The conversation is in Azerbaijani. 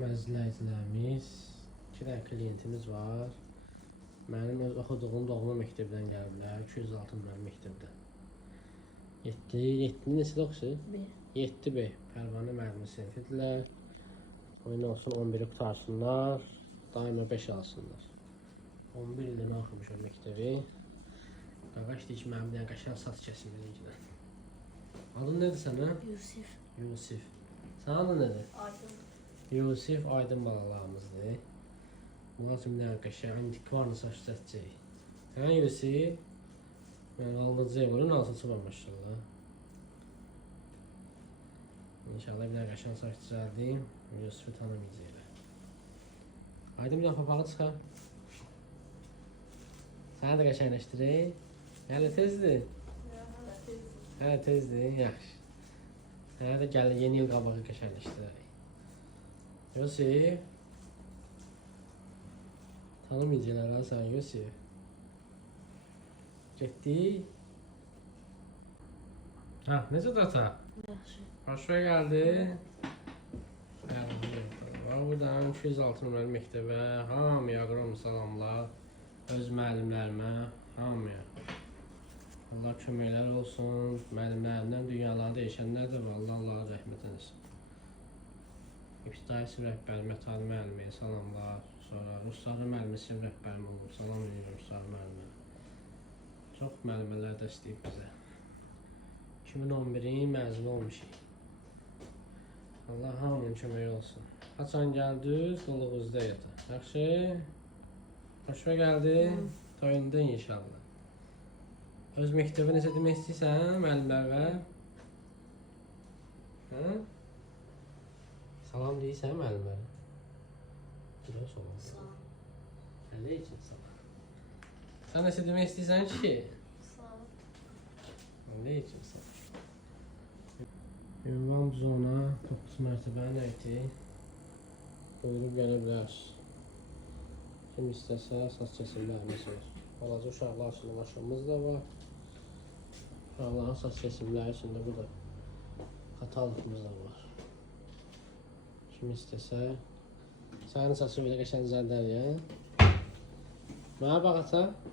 Salam əziz izləyicilərimiz. 2 dənə klientimiz var. Mənim öz oxuduğum doğma məktəbdən gəliblər. 206 nömrəli məktəbdən. 7 neçədə oxusur? 7B. Pərvanə müəllimi sinfidirlər. Oyun olsun 11-i qutarsınlar. Daima 5 alsınlar. 11 ilini oxumuşam məktəbi. Qaqaş deyir ki, mənim bir dənə qəşəng saç kəsim linklə. Adın nədir sənin? Yusif. Yusif. Sənin adın nədir? Aydın. Yusif Aydın balalarımızdır. Bunlar üçün bir dənə qəşəng antikvarlı saç çəkəcək. Hə Yusif? Mən alınacaq onun altısı var maşallah. İnşallah bir dənə qəşəng saç düzəldim. Yusifi tanımayacaqlar. Aydın bir dənə papağı çıxar. Səni də qəşəngləşdirək. Hələ tezdir. Hələ tezdir, yaxşı. Sənə də gəlir yeni il qabağı qəşəngləşdirək. Yusif. Tanımayacaqlar ha sən Yusif. Getdik. Ha, necədir ata? Yaxşı. Xoşuna gəldi. Var buradan 206 nömrəli məktəbə hamıya qrom salamlar. Öz müəllimlərimə, hamıya. Allah köməklər olsun. Müəllimlərimdən dünyaları dəyişənlər də var. Allah rəhmət eləsin. İbtidai sinif rəhbərim Mətali müəllimə salamlar. Sonra Rusları müəllimi sinif rəhbərim olur. Salam edirəm Rusları müəllimə. Çox müəllimələr dəstəyib bizə. 2011-in məzun olmuşuq. Allah hamının köməyi olsun. Haçan gəldiniz, qulluğunuzda yatır. Yaxşı? Xoşuma gəldi? Toyundun inşallah. Öz məktəbə necə demək istəyirsən müəllimlərə? Hə? Salam deyirsən müəllimlərə? Gülə salam. Salam. Nə üçün salam? Sən necə demək istəyirsən ki? Salam. Nə üçün salam? Ünvan zona 9 mərtəbənin əyti. Buyurub gələ bilərsiniz. Kim istəsə saç kəsimlərimiz var. Balaca uşaqlar üçün maşınımız da var. Uşaqların saç kəsimləri üçün də burada kataloqumuz da var. Kim istəsə. Sənin saçın belə qəşəng düzəldər ya. Mənə bax ata.